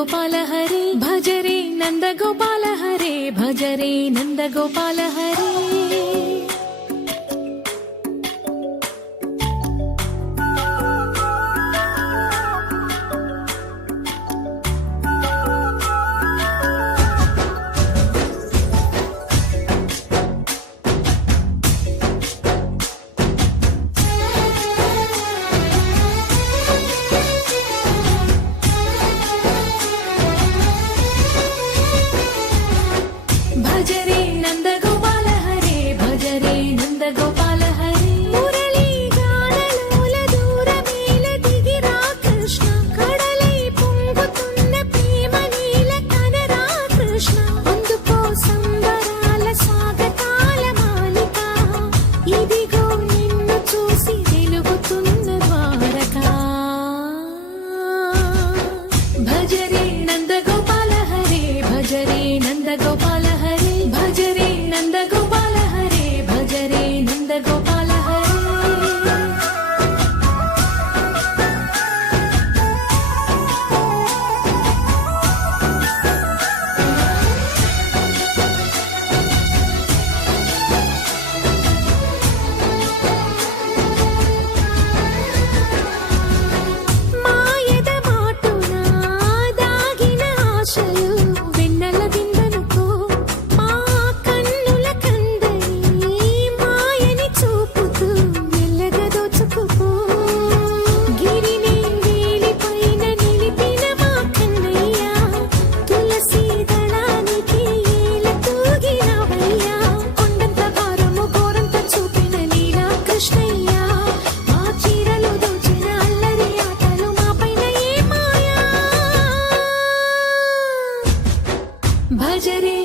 गोपाल हरे भजरे नंद गोपाल हरे भजरे नंद गोपाल हरे भजरे नंद गोपाल हरे भजरे नंद गोपाल हरे मुरली गानलोल दूरमेल दिगिरा कृष्ण कड़लै పొంగుతున్న ప్రేమ నీల కనరా కృష్ణ అందుకో సంబరాల స్వాగతాల మాలిక ఇదిగో నిన్ను చూసి వెలుగుతున్న ద్వారకా భజరే నంద గోపాల హరే భజరే నంద గోపాల హరే भजरे नंद गोपाल हरे भजरे नंद गोपाल हरे మాయద మాటున దాగిన ఆశలు వెన్నెల దిందనుకో మా కన్నుల కందని మాయని చూపుతూ మెల్లగా దోచుకుపో గిరిని వేలిపైన నిలిపిన మా కన్నయ్య తులసి దళానికి ఏల తూగినవయ్యా కొండంత భారము ఘోరంత చూపిన లీలా కృష్ణయ్య మా చీరలు దోచిన అల్లరి ఆటలు మాపైన ఏ మాయా భజరే